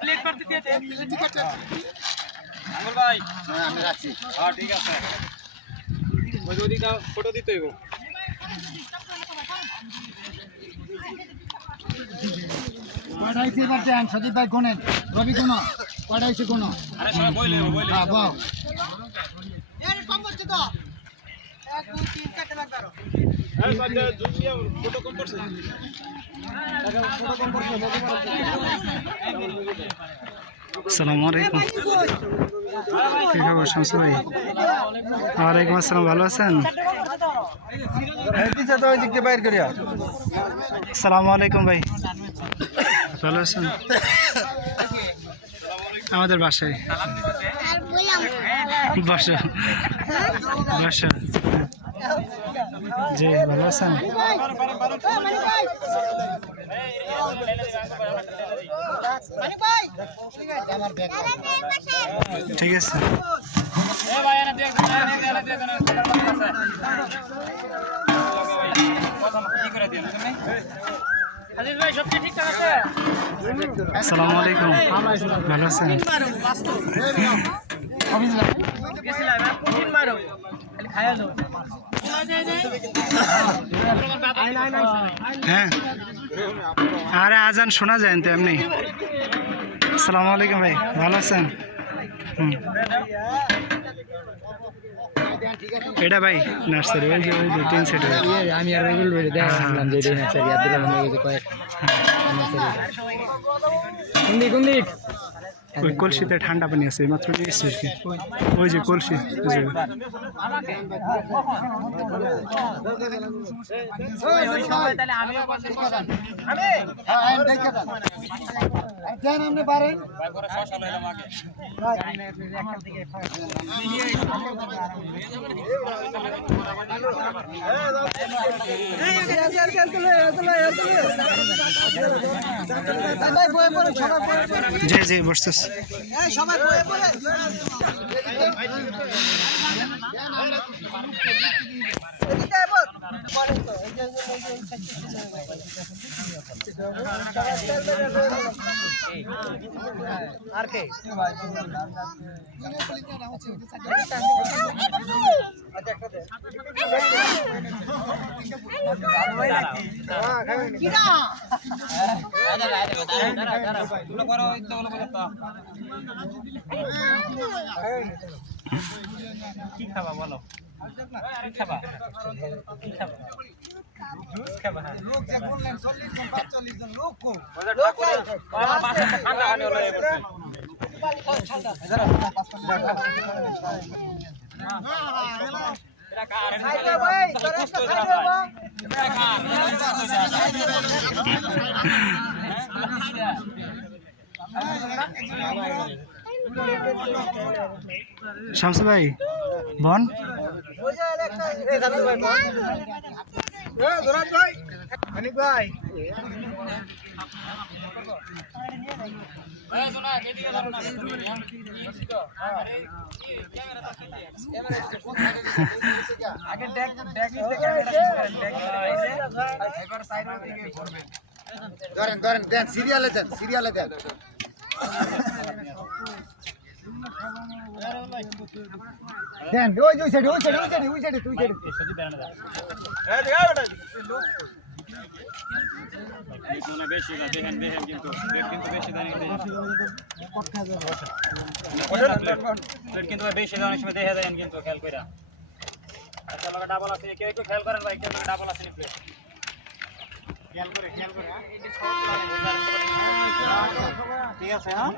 plate করতে দিয়ে দে আঙ্গুল ভাই হ্যাঁ আমি রাখছি হ্যাঁ ঠিক আছে ওই ওদিকে ফটো দিতে হইব কয়টাইছে এবার দেন সদীপ ভাই কোনেন রবি কোন কয়টাইছে কোন আরে সবাই বইলে হ্যাঁ বাহ এর কম করছে তো 1 2 3 4 লাখ দাও এই বাদ জুসিয়া ফটো কম করছে আসসালামু আলাইকুম কি খবর শামসু ভাই ওয়ালাইকুম আসসালাম ভালো আছেন আসসালামু আলাইকুম ভাই ভালো আছেন আমাদের বাসায় বাসা বাসা জি ভালো আছেন ঠিক আছে আসসালামু আলাইকুম ভালো আছেন হ্যাঁ আরে আজান শোনা যায় তো এমনি আসসালামু আলাইকুম ভাই ভালো আছেন এটা ভাই নার্সারি ওই যে টিন সেট আমি আর রেগুল দেখালাম যে এটা নার্সারি আব্দুল রহমান এই যে কয়েক নার্সারি কোন দিক ওই কলসিতে ঠান্ডা পানি আছে মাত্র নিয়ে এসেছি আর কি ওই যে কলসি জি জি বসতেছ সবাই বয়ে বলে এদিকে আয় বল পরে তো এই যে আর কে কিরা কি খাবা বলো কি খাবা কি খাবা খাবা লোক যে বললেন 40 জন 45 জন লোক কো আমার বাসা ঠান্ডা পানি হলো এবারে সাইডে ভাই তোর একটা সাইডে বা শামসু ভাই বন ওই যে একটা এই দাদু ভাই বল এ দুরাত ভাই অনিক ভাই আগে ডেক নিতে ক্যামেরা একবার সাইড দিকে করবেন ধরেন দেন সিরিয়ালে দেন দেন ওই সাইডে তুই সাইডে সজি বেরানো দা এ দেখা বেটা না বেশি না দেখেন কিন্তু বেশি জানি প্লেট কিন্তু বেশি জানি সময় দেখা যায় কিন্তু খেয়াল কইরা আচ্ছা আমাকে ডাবল আছে কেউ একটু খেয়াল করেন ভাই কেউ ডাবল আছে প্লেট খেয়াল করে ঠিক আছে হ্যাঁ